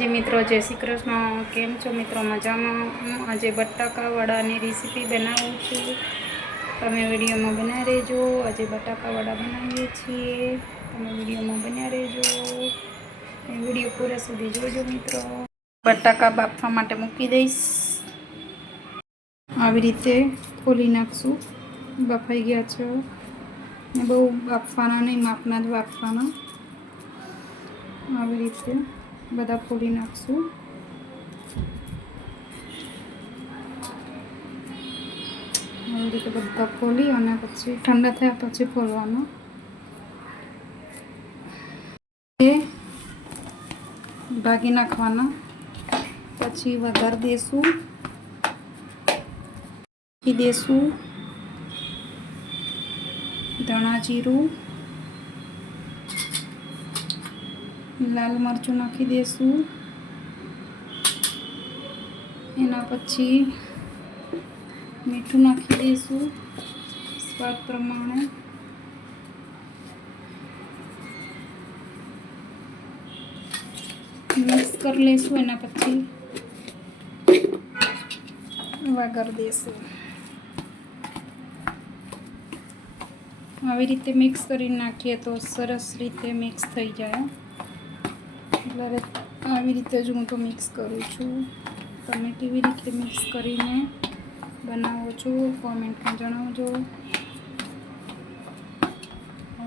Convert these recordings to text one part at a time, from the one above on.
જી મિત્રો, જય શ્રી કૃષ્ણ. કેમ છો મિત્રો? મજામાં? હું આજે બટાકા વડાની રેસીપી બનાવું છું. તમે વિડીયોમાં બન્યા રહેજો. આજે બટાકા વડા બનાવીએ છીએ. તમે વિડીયોમાં બન્યા રહેજો. વીડિયો પૂરા સુધી જોજો મિત્રો. બટાકા બાફવા માટે મૂકી દઈશ. આવી રીતે ખોલી નાખશું. બફાઈ ગયા છે. બહુ બાફવાના નહીં, માપના જ બાફવાના. આવી રીતે. બધા ફોડી નાખશું. આવી રીતે બધા ફોલી અને પછી ઠંડા થયા પછી ફોલવાનો એ ભાગી નાખવાના. પછી વઘાર દેશું. દેશું. ધાણા જીરું. લાલ મરચું નાખી દઈશું એના પછી મીઠું નાખી દઈશું સ્વાદ પ્રમાણે મિક્સ કરી લઈશું એના પછી વઘાર દઈશું આવી રીતે મિક્સ કરી નાખીએ તો સરસ રીતે મિક્સ થઈ જાય એટલે આવી રીતે જ હું તો મિક્સ કરું છું. તમે કેવી રીતે મિક્સ કરીને બનાવો છો કોમેન્ટમાં જણાવજો.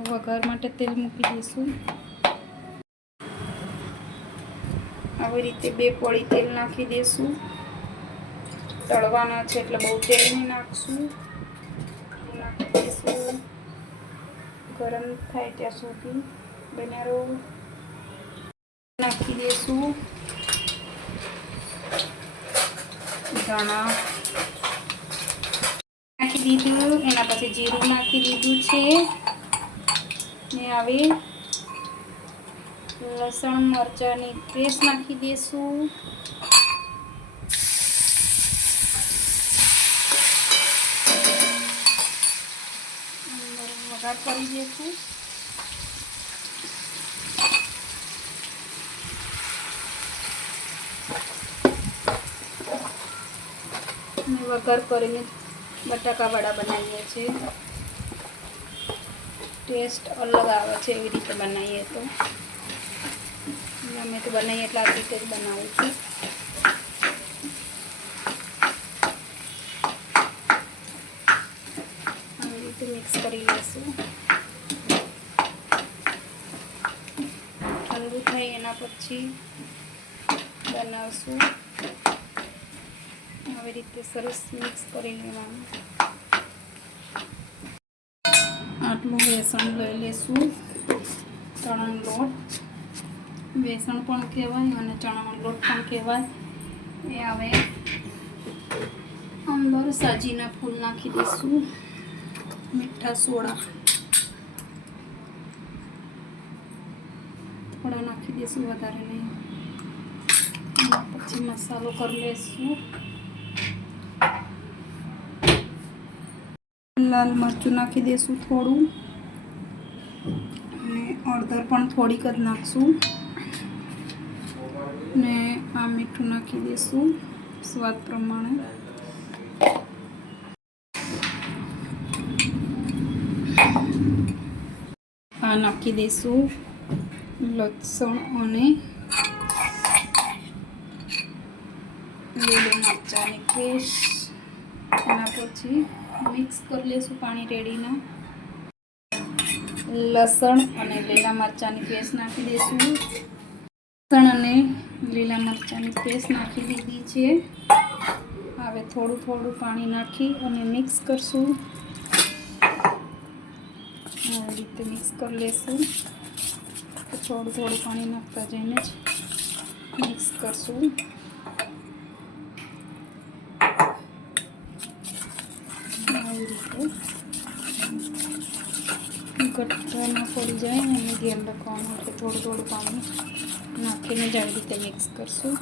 વઘાર માટે તેલ મૂકી દઈશું. આવી રીતે બે પડી તેલ નાખી દઈશું. તળવાના છે એટલે બહુ તેલ નહીં નાખશું. નાખી દઈશું. ગરમ થાય ત્યાં સુધી. બન્યા રહો. નાખી દઈશું ધાણા નાખી દીધું, એના પછી જીરું નાખી દીધું છે. ને હવે લસણ મરચાંની પેસ્ટ નાખી દઈશું વઘાર કરી દઈશું અને વઘાર કરીને બટાકાવડા બનાવીએ છીએ. ટેસ્ટ અલગ આવે છે એવી રીતે બનાવીએ તો. અમે તો બનાવીએ એટલે આવી રીતે જ બનાવું છું. આવી રીતે મિક્સ કરી લઈશું. ઠંડુ થાય એના પછી બનાવશું. આવી રીતે સરસ મિક્સ કરી લેવાનું. આટલું બેસણ લઈ લેશું. ચણાનો લોટ. બેસણ પણ કહેવાય અને ચણાનો લોટ પણ કહેવાય. એ હવે અંદર સાજીના ફૂલ નાખી દઈશું. મીઠા સોડા. થોડા નાખી દઈશું વધારે નહીં. પછી મસાલો કરી લઈશું લાલ મરચું નાખી દઈશું થોડું. અને અડધર પણ થોડીક જ નાખશું. ને આ મીઠું નાખી દઈશું સ્વાદ પ્રમાણે. આ નાખી દઈશું લસણ અને લીલું મરચાંની પેસ્ટ. એના પછી મિક્સ કરી લઈશું પાણી રેડીના. લસણ અને લીલા મરચાંની પેસ્ટ નાખી દઈશું લસણ અને લીલા મરચાંની પેસ્ટ નાખી દીધી છે. હવે થોડું થોડું પાણી નાખી અને મિક્સ કરશું. આવી રીતે મિક્સ કરી લઈશું થોડું થોડું પાણી નાખતા જઈને જ મિક્સ કરશું આવી રીતે ગઠ્ઠા ફરી જાય ને એનું ધ્યાન રાખવાનું એટલે થોડું થોડું પાણી નાખીને જ રીતે મિક્સ કરશું.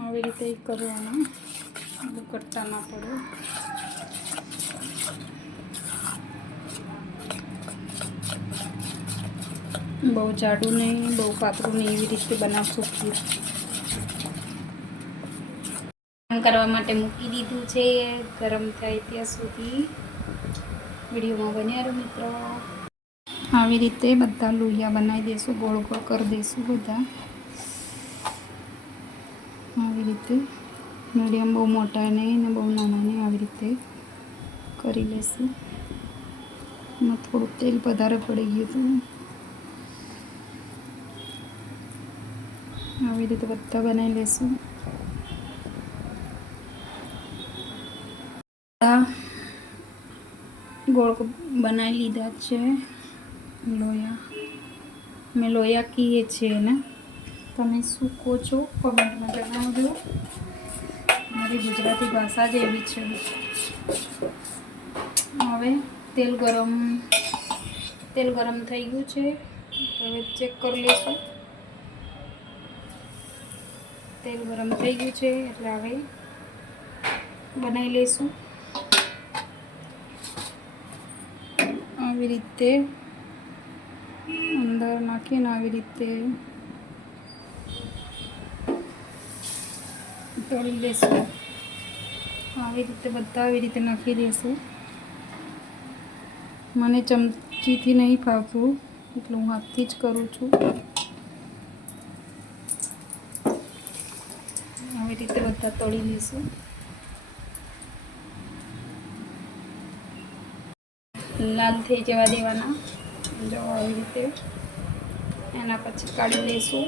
આવી રીતે કરવાનું. કરતા ના પડે. બહુ જાડું નહીં, બહુ પાતળું નહીં એવી રીતે બનાવશું ગરમ કરવા માટે મૂકી દીધું છે, ગરમ થાય ત્યાં સુધી. વિડીયોમાં બન્યા રહો મિત્રો. આવી રીતે બધા લોહિયા બનાવી દઈશું ગોળ ગોળ કરી દઈશું બધા. આવી રીતે. મીડિયમ બહુ મોટા નહીં ને બહુ નાના નહીં, આવી રીતે કરી લઈશું એમાં થોડુંક તેલ વધારે પડી ગયું હતું. આવી રીતે બધા બનાવી લેશું. ગોળ બનાવી લીધા છે. લોયા. મેં લોયા કહીએ છીએ ને તમે શું કહો છો? કોમેન્ટમાં જણાવજો. મારી ગુજરાતી ભાષા જ એવી છે. હવે તેલ ગરમ તેલ ગરમ થઈ ગયું છે. હવે ચેક કરી લઈશું. તેલ ગરમ થઈ ગયું છે એટલે હવે બનાવી લઈશું. આવી રીતે અંદર નાખીને આવી રીતે તળી લેશું આવી રીતે બધા આવી રીતે નાખી દઈશું. મને ચમચીથી નહીં ફાવતું, એટલે હું હાથથી જ કરું છું. આવી રીતે બધા તળી લઈશું. લાલ થઈ જવા દેવાના. જો આવી રીતે. એના પછી કાઢી લઈશું.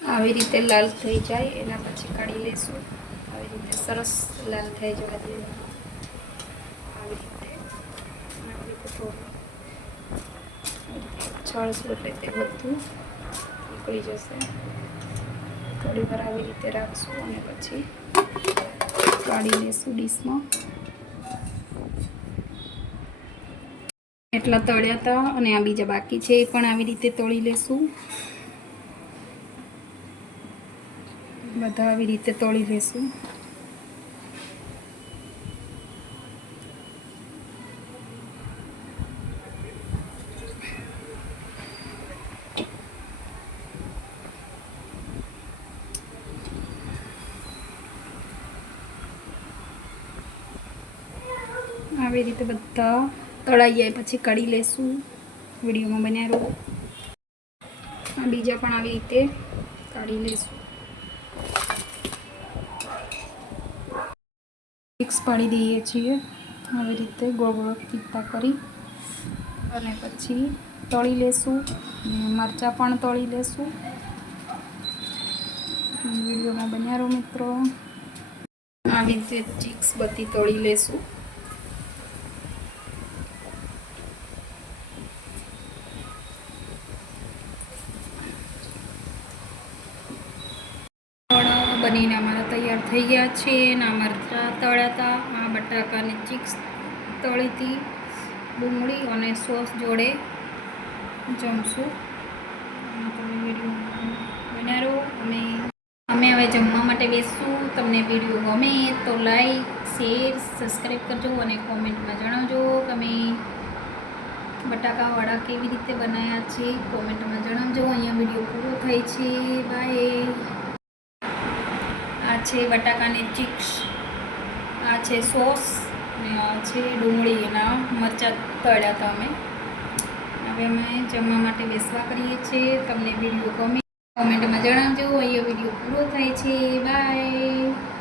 આવી રીતે લાલ થઈ જાય, એના પછી કાઢી લઈશું. આવી રીતે સરસ લાલ થઈ જવા દેવાના. આવી રીતે. આવી રીતે થોડું છળ એટલે તે બધું નીકળી જશે. થોડી આવી રીતે રાખશું અને પછી કાઢી લઈશું ડીશમાં? એટલા તળ્યા હતા અને આ બીજા બાકી છે, એ પણ આવી રીતે તળી લેશું. બધા આવી રીતે તળી લેશું. આવી રીતે બધા તળાઈ જાય, પછી કાઢી લેશું. વિડીયોમાં બન્યા રહો. બીજા પણ આવી રીતે કાઢી લેશું. મિક્સ પાડી દઈએ છીએ. આવી રીતે ગોળ ગોળ ટીપા કરી અને પછી તળી લેશું. મરચાં પણ તળી લેશું. વિડીયોમાં બન્યા રહો મિત્રો. આવી રીતે ચિક્સ બધી તળી લેશું વડા બનીને અમારા તૈયાર થઈ ગયા છે અને આ તળાતા આ બટાકાની ચિક્સ તળી હતી. ડુંગળી અને સોસ જોડે જમશું. તમે વીડિયો રહો અમે અમે હવે જમવા માટે બેસશું. તમને વીડિયો ગમે તો લાઈક શેર સબસ્ક્રાઈબ કરજો અને કોમેન્ટમાં જણાવજો તમે બટાકાવાળા કેવી રીતે બનાવ્યા છે. કોમેન્ટમાં જણાવજો. અહીંયા વીડિયો પૂરો થાય છે. બાય છે, બટાકાની ચિપ્સ, આ છે સોસ અને આ છે ડુંગળી, એના મરચાં તળ્યા હતા અમે. હવે અમે જમવા માટે બેસવા કરીએ છીએ. તમને વીડિયો ગમે કોમેન્ટમાં જણાવજો. અહીંયા વીડિયો પૂરો થાય છે. બાય.